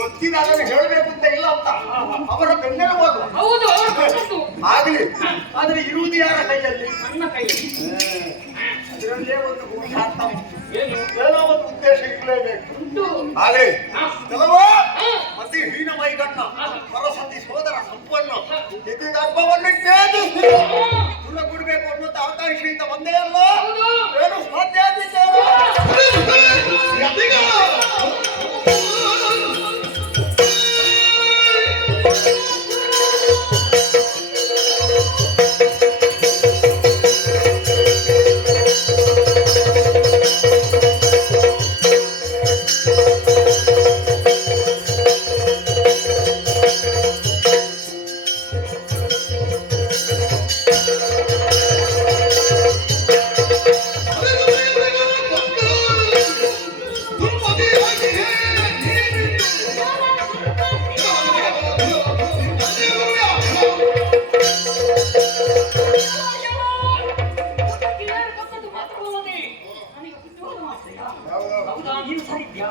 ಗೊತ್ತಿಲ್ಲ, ಅದನ್ನು ಹೇಳಬೇಕು ಅಂತ ಇಲ್ಲ ಅಂತ ಅವರ ಬೆನ್ನೆಲುಬು. ಹೌದು, ಆಗಲಿ. ಆದ್ರೆ ಇರುವುದು ಯಾರ ಕೈಯಲ್ಲಿ? ನನ್ನ ಕೈಯಲ್ಲಿ. ಅದರಲ್ಲೇ ಒಂದು ಪುರುಷಾರ್ಥ, ಏನೋ ಒಂದು ಉದ್ದೇಶ ಇರಲೇಬೇಕು. ಆಗಲಿ. ಅತಿ ಹೀನ ಮೈಗಣ್ಣ ಸರಸ್ವತಿ ಸೋದರ ಸಂಪನ್ನ ಇದು ಗರ್ಭವನ್ನು ಕೊಡಬೇಕು ಅನ್ನುವಂತ ಆಕಾಂಕ್ಷೆಯಿಂದ ಒಂದೇ ಅಲ್ಲ, ಏನು ಸಾಧ್ಯ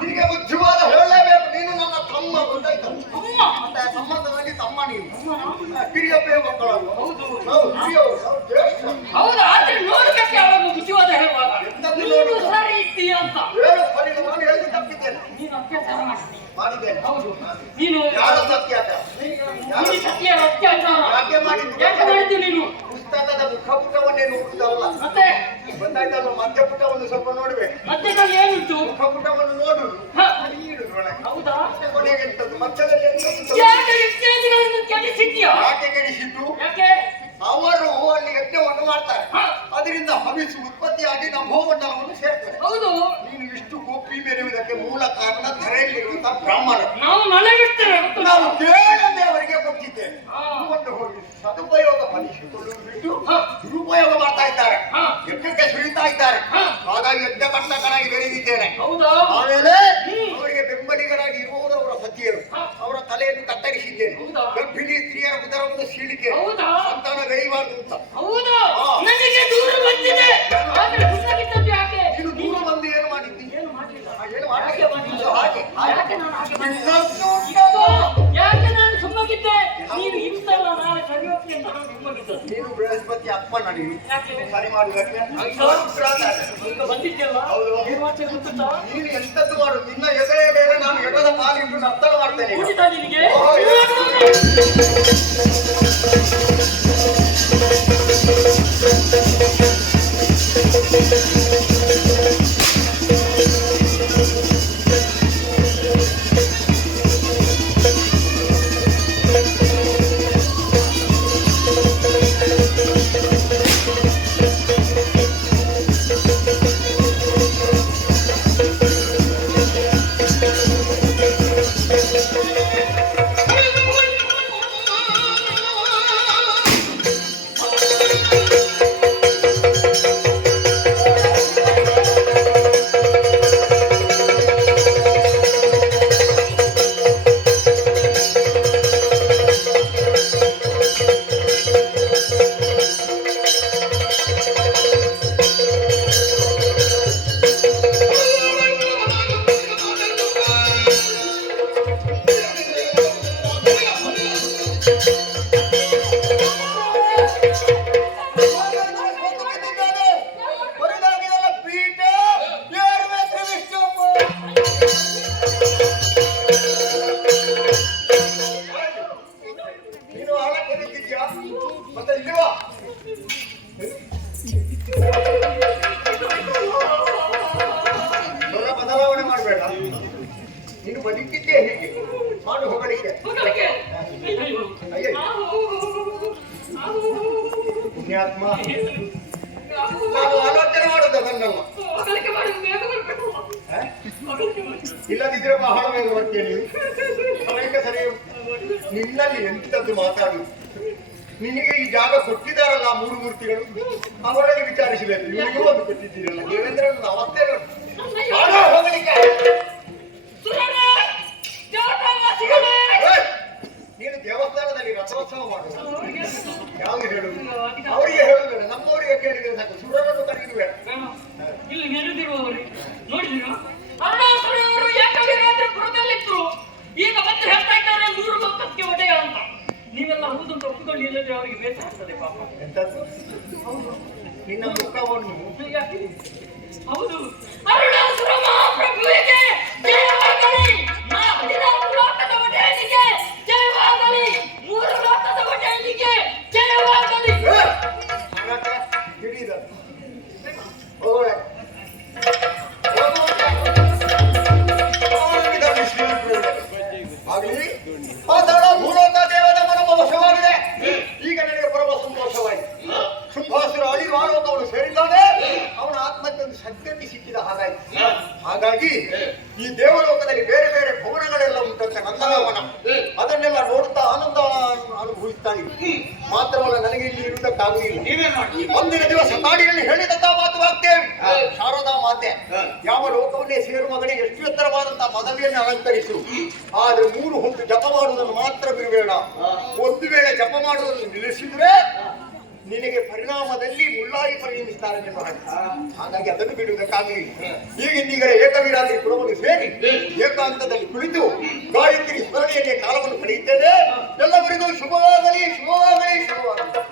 ನಿನಗೆ ಬುದ್ಧಿವಾದ ಹೇಳಲೇಬೇಕು. ನೀನು ನನ್ನ ತಮ್ಮ, ಗೊತ್ತಾಯ್ತು? ಮತ್ತೆ ಸಂಬಂಧದಲ್ಲಿ ತಮ್ಮ ನೀನು. ಹಿರಿಯ ಮಕ್ಕಳನ್ನು ಹೌದು, ಆದ್ರೆ ನೋಡ್ಬೇಕು ಯಾವಾಗ ಬುದ್ಧಿವಾದ ಹೇಳುವಾಗ ನೀನು ಸರಿ ಇದ್ದೀಯ ಅಂತ. ನಾನು ಹೇಳಿ ತಪ್ಪಿದ್ದೇನೆ. ನೀನು ಅತ್ಯಾಚಾರ ಮಾಡಿದ್ದೇನೆ. ಹೌದು, ನೀನು ಯಾರ ಅತ್ಯಾಚಾರ? ಸತ್ಯ ಅತ್ಯಾಚಾರ ಯಾಕೆ ಮಾಡಿದ್ದು? ಯಾಕೆ ಮಾಡಿದ್ದು ನೀನು? ಪುಸ್ತಕದ ಮುಖಪುಟವನ್ನೇ ನೋಡುವುದಲ್ಲ, ಮತ್ತೆ ಗೊತ್ತಾಯ್ತಲ್ಲ? ಮಧ್ಯಪುಟವನ್ನು ಸ್ವಲ್ಪ ನೋಡ್ಬೇಕು. ಮಧ್ಯದಲ್ಲಿ ಏನುಂಟು? ಮುಖಪುಟವನ್ನು ನೋಡು. ಹೌದಾ? ಕೊನೆಗೆ ಎಂತದ್ದು? ಮಧ್ಯದಲ್ಲಿ ಎಂತದ್ದು? ಯಾಕೆ ಇತ್ಯಾದಿಗಳನ್ನು ಕೆಡಿಸಿದ್ಯಾ? ಯಾಕೆ ಕೆಡಿಸಿದ್ದು? ಯಾಕೆ? ಅವರು ಅಲ್ಲಿ ಯಜ್ಞವನ್ನು ಮಾಡ್ತಾರೆ, ಅದರಿಂದ ಹವಿಸು ಉತ್ಪತ್ತಿಯಾಗಿ ನಭೋಮಂಡಲವನ್ನು ಸೇರ್ತಾರೆ. ಹೌದು, ನೀನು ಇಷ್ಟು ಕೋಪಿ ಮೆರೆಯುವುದಕ್ಕೆ ಮೂಲ ಕಾರಣ ಧರೆಯಲ್ಲಿರುವಂತಹ ಬ್ರಾಹ್ಮಣ. ನಾವು ನಲೆಗಿಡ್ತೇವೆ, ನಾವು ಕೇಳದೆ ಅವರಿಗೆ ಕೊಟ್ಟಿದ್ದೇವೆ. ಒಂದು ಹೋಗಿ ಸದುಪಯೋಗ ಪಡಿಸಿಕೊಳ್ಳುವುದು ಬಿಟ್ಟು ದುರುಪಯೋಗ ಮಾಡ್ತಾ ಇದ್ದಾರೆ, ಯಜ್ಞಕ್ಕೆ ಸುರಿತಾ ಇದ್ದಾರೆ. ಹಾಗಾಗಿ ಯಜ್ಞ ಕರ್ತಕನಾಗಿ ಬೆರೆದಿದ್ದೇನೆ. ಹೌದಾ? ಆಮೇಲೆ ಅವರಿಗೆ ಬೆಂಬಲಿಗರಾಗಿ ಇರುವವರು ಅವರ ಸತಿಯರು, ಅವರ ತಲೆಯನ್ನು ಕತ್ತರಿಸಿದ್ದೇನೆ. ಗರ್ಭಿಣಿ ಸ್ತ್ರೀಯರ ಉದರವನ್ನು ಸೀಳಿದ್ದೇನೆ, ಸಂತಾನ ಬೆಳೆಯಬಾರದು ಅಂತ. ಹೌದಾ? ನನಗೆ ದೂರ ಬಂದಿದೆ. ಆದ್ರೆ ಸುಮ್ಮನಿದ್ದದ್ದು ಯಾಕೆ? ನೀನು ದೂರ ಬಂದು ಏನು ಮಾಡಿದ್ದಿ? ಏನು ಮಾಡಲಿಲ್ಲ. ಏನು ಮಾಡಲಿಲ್ಲ. ಹಾಗೆ ಯಾಕೆ ನಾನು ಹಾಗೆ ಮಾಡಿದ್ದು? ಯಾಕೆ ನಾನು ಸುಮ್ಮಗಿದ್ದೆ? ನೀನು ಇಂತಲ್ಲ ನಾಳೆ ಸರಿಯೋಕೆ ಅಂತ ನಾನು ಸುಮ್ಮಗಿದ್ದದ್ದು. ನೀನು ಬೃಹಸ್ಪತಿ ಅಪ್ಪನ ನೀನು ಯಾಕೆ? ಸರಿ ಮಾಡುವುದಕ್ಕೆ ಈಗ ಬಂದಿದ್ದೆಲ್ಲ ಏನು ಮಾಡ್ತೇನೆ ಗೊತ್ತುಂಟಾ? ನೀನು ಎಂತದ್ದು ಮಾಡು, ನಿನ್ನ ಎದೆಯ ಮೇಲೆ ನಾನು ಎಡದ ಕಾಲಿಟ್ಟು ನರ್ತನ ಮಾಡ್ತೇನೆ. ಗೊತ್ತಿತಾ ನಿನಗೆ? ಬದಲಾವಣೆ ಮಾಡಬೇಡ. ನೀನು ಬದುಕಿದ್ದೇ ಹೀಗೆ ಮಾಡು ಹೊಗಳಿಕೆ. ಪುಣ್ಯಾತ್ಮ, ನಾವು ಆಲೋಚನೆ ಮಾಡೋದು ಅದನ್ನಲ್ಲ. ಇಲ್ಲದಿದ್ರೆ ಬಹಳ ಮೇಲೆ ಬರ್ತೀನಿ. ಸಮಯಕ್ಕೆ ಸರಿ ನಿನ್ನಲ್ಲಿ ಎಂತದ್ದು ಮಾತಾಡು. ನಿನಗೆ ಈ ಜಾಗ ಕೊಟ್ಟಿದ್ದಾರಲ್ಲ ಮೂರು ಮೂರ್ತಿಗಳು, ಅವರಲ್ಲಿ ವಿಚಾರಿಸಬೇಕು. ಇವರಿಗೂ ಒಂದು ಕೊಟ್ಟಿದ್ದೀರಲ್ಲ ದೇವೇಂದ್ರ, ಅವಸ್ಥೆ ಹೋಗಲಿಕ್ಕೆ. ನೀನು ದೇವಸ್ಥಾನದಲ್ಲಿ ರಥೋತ್ಸವ ಮಾಡುವ ಯಾವುದು ಹೇಳುದು? ಅವರಿಗೆ ಹೇಳುವುದಿಲ್ಲ, ನಮ್ಮವರಿಗೆ ಕೇಳಿದ್ರೆ ಸಾಕು. ಸುರರನ್ನು ಕರೆಯುವುದು ಬೇಡ. ಇಲ್ಲಿ ನೆರೆದಿರುವವರಿಗೆ ನೋಡಿದ್ರು ನಿನ್ನ ಮುಖವನ್ನು ಹೌದು, ಅರುಣಾಸುರ ಮಹಾಪ್ರಭುವಿಗೆ ಜಯವಾಗಲಿ. ಹದಿನಾಲ್ಕು ಲೋಕದ ಒಡೆಯನಿಗೆ ಜಯವಾಗಲಿ. 3 ಲೋಕದ ಒಡೆಯನಿಗೆ ಜಯವಾಗಲಿ. ಹಿಡಿದ ಆಗಲಿ ಮಾತಾಡ ಭೂಲೋಕ ದೇವದ ಮನಮ ವಶವಾಗಿದೆ. ಈಗ ನನಗೆ ಪರಮ ಸಂತೋಷವಾಯಿತು. ಶುಭಾಸುರ ಅಳಿಯುವ ಆಲೋಕವನ್ನು ಸೇರಿದ್ದಾನೆ. ಅವನ ಆತ್ಮಕ್ಕೆ ಒಂದು ಸದ್ಗತಿ ಸಿಕ್ಕಿದ ಹಾಗಾಯಿತು. ಹಾಗಾಗಿ ಈ ದೇವಲೋಕದಲ್ಲಿ ಬೇರೆ ಬೇರೆ ಭವನಗಳೆಲ್ಲ ಉಂಟಂತೆ ನಂದನವನ. ಅದನ್ನೆಲ್ಲ ನೋಡುತ್ತಾ ಆನಂದ ಅನುಭವಿಸ್ತಾ ಇದ್ದೆ. ಮಾತ್ರವಲ್ಲ, ನನಗೆ ಇಲ್ಲಿ ಇರುವುದಕ್ಕಾಗುವುದಿಲ್ಲ. ಒಂದಿನ ದಿವಸ ಕಾಡಿನಲ್ಲಿ ಹೇಳಿದಂತ ಮಾತು ಆಗ್ತೇವೆ. ಶಾರದಾ ಮಾತೆ ಯಾವ ಲೋಕವನ್ನೇ ಸೇರುವ ಮಗನಿಗೆ ಎಷ್ಟು ಎತ್ತರವಾದಂತಹ ಪದವಿಯನ್ನು ಅಲಂಕರಿಸು. ಆದ್ರೆ 3 ಹೊತ್ತು ಜಪ ಮಾಡುವುದನ್ನು ಮಾತ್ರ ಬಿಡಬೇಡ. ಒಂದು ವೇಳೆ ಜಪ ಮಾಡುವುದನ್ನು ನಿಲ್ಲಿಸಿದ್ರೆ ನಿನಗೆ ಪರಿಣಾಮದಲ್ಲಿ ಮುಳ್ಳಾಗಿ ಪರಿಣಮಿಸ್ತಾರೆ ಎಂದು ಹಾಗೆ. ಹಾಗಾಗಿ ಅದನ್ನು ಬಿಡುವುದಕ್ಕಾಗಲಿಲ್ಲ. ಈಗಿಂದೀಗಲೇ ಏಕವೀರಾತ್ರಿ ಕುಲವನ್ನು ಸೇರಿ ಏಕಾಂತದಲ್ಲಿ ಕುಳಿತು ಗಾಯತ್ರಿ ಸ್ಮರಣೆಯಲ್ಲಿ ಕಾಲವನ್ನು ಪಡೆಯುತ್ತೇನೆ. ಎಲ್ಲವರಿಗೂ ಶುಭವಾಗಲಿ, ಶುಭವಾಗಲಿ, ಶುಭವಾಗಲಿ.